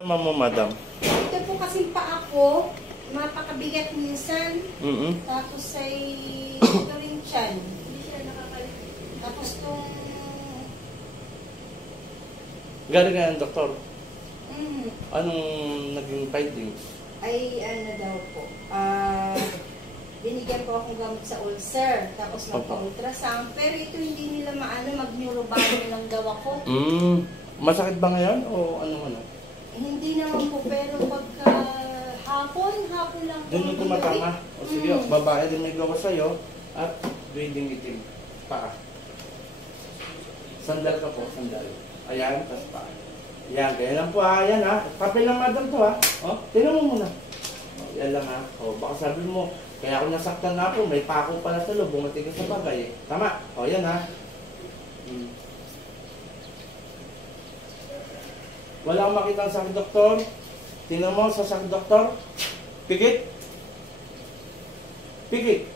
Mama, madam. Ito po kasing pa ako, mapakabigat minsan. Tapos ay ito rin tiyan. Hindi siya nakakalit. Tapos itong... Galing nga ng doktor. Anong naging findings? Ay ano daw po. Binigyan po akong gamot sa ulcer. Tapos magpa-ultrasound. Pero ito hindi nila maano, mag-neurobiome lang daw ako. Masakit ba ngayon o ano? Hindi naman po, pero pagka hapon lang po. Doon yung tumatama. O sige, babae din may gawa sa'yo at grading itim. Paa. Sandal ka po, sandal. Ayan, tas paa. Ayan, kaya lang po ha, ayan ha. Papel lang madam to ha. O, tinan mo muna. O, yan lang ha. O, baka sabi mo, kaya ako nasaktan na po, may pako pala sa loob, bumatigas sa bagay. Tama. O, yan ha. Wala akong makita ang sakit doktor. Tingnan mo sa sakit doktor. Pikit. Pikit.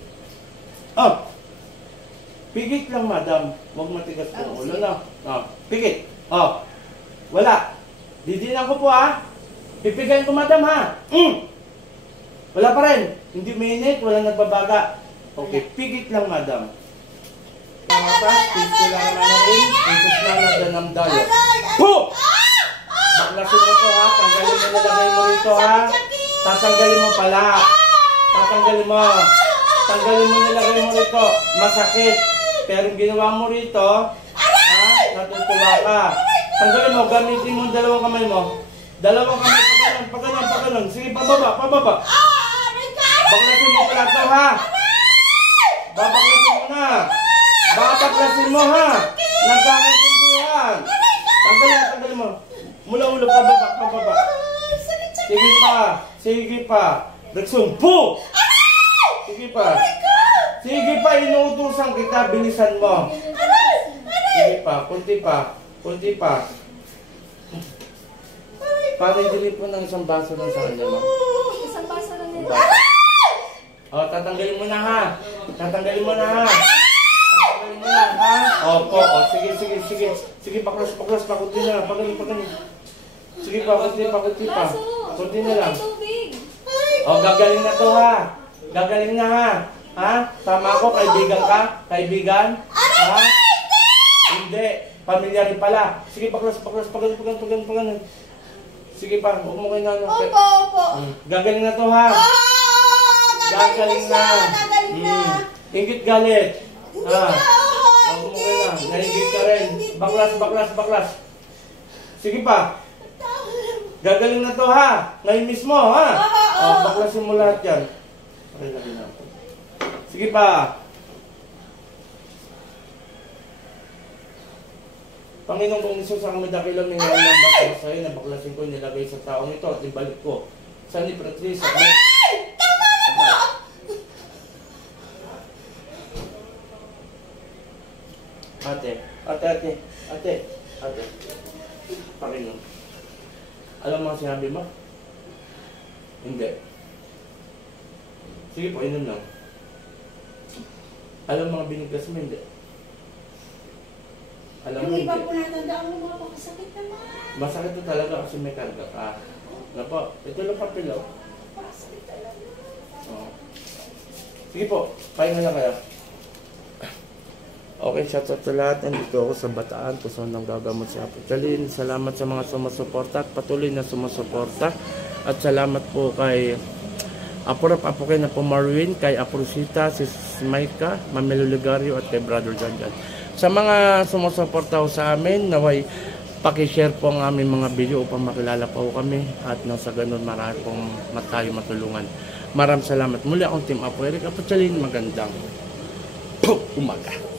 Oh. Pikit lang madam. Huwag matigas po. Ulo na. Oh. Pikit. Oh. Wala. Didinan ko po ha. Pipigayin ko madam ha. Wala pa rin. Hindi mainit. Wala nagbabaga. Okay. Pikit lang madam. Matas. Pikit lang namin. Insus na nadanamdayo. Po! Baklasin mo to ha, tanggalin mo nilagay mo rito ha. Tatanggalin mo pala. Tatanggalin mo. Tanggalin mo nilagay mo rito. Masakit. Pero yung ginawa mo rito, ha, natutuwa ka. Tanggalin mo, gamitin mo dalawang kamay mo. Dalawang kamay, pagganon. Sige, pababa. Baklasin mo pala to ha. Babaklasin mo na. Babaklasin mo ha. Nagkakaintindihan. Tanggalin mo. Mula ulo, pababa. Sige pa. Nagsumpo! Sige pa, inuutusan kita, bilisan mo. Sige pa, kunti pa. Para hindi po ng isang baso lang sa kanya mo. Isang baso lang nila. O, tatanggalin mo na ha. Tatanggalin mo na ha. Opo, sige, paklas, pakunti na, pagaling. Sige pa, kunti pa. Kunti na lang. O, gagaling na to ha. Gagaling na ha. Ha? Tama ko, kaibigan ka? Kaibigan? Ha? Hindi. Pamilya rin pala. Sige, paklas, pagaling. Sige pa, huwag mo kayo na. Opo. Gagaling na to ha. Gagaling na. Ingit galit. Ha? Huwag mo kayo na. Nahingit ka rin. Baklas. Sige pa. Gagaling na to ha. Ngayon mismo ha. Baklasin mo lahat yan. Okay, lagyan natin. Sige pa. Panginoon kong Isus, ang madakilang ng ngayon ng baklas sa'yo, na baklasin ko, nilagay sa taong ito at ibalik ko. Sa ni Patricia. Tama na po! Ate. Panginoon. Alam mo ang sinabi mo? Hindi. Sige po, inom lang. Alam mga binigkas mo, hindi. Alam mo, yung hindi. iba po natandaan mo, mapakasakit naman. Masakit na talaga kasi may karga ka. Napo, ito lang papel, oh. Mapakasakit talaga. Oh. Sige po, pahinga lang kayo. Okay, shout out sa lahat. Nandito ako sa Bataan. Puso nang gagamot si Apo Chalin. Salamat sa mga sumusuporta at patuloy na sumusuporta. At salamat po kay Apurap Apo kay na po Marwin, kay Aprosita, si Maika, Mamelo Ligario at kay Brother Janjan. Sa mga sumusuporta ho sa amin, naway pakishare po ang aming mga video upang makilala pa ho kami. At nasa ganun marami pong tayo matulungan. Maraming salamat. Muli akong Team Apo Eric Apo Chalin. Magandang umaga.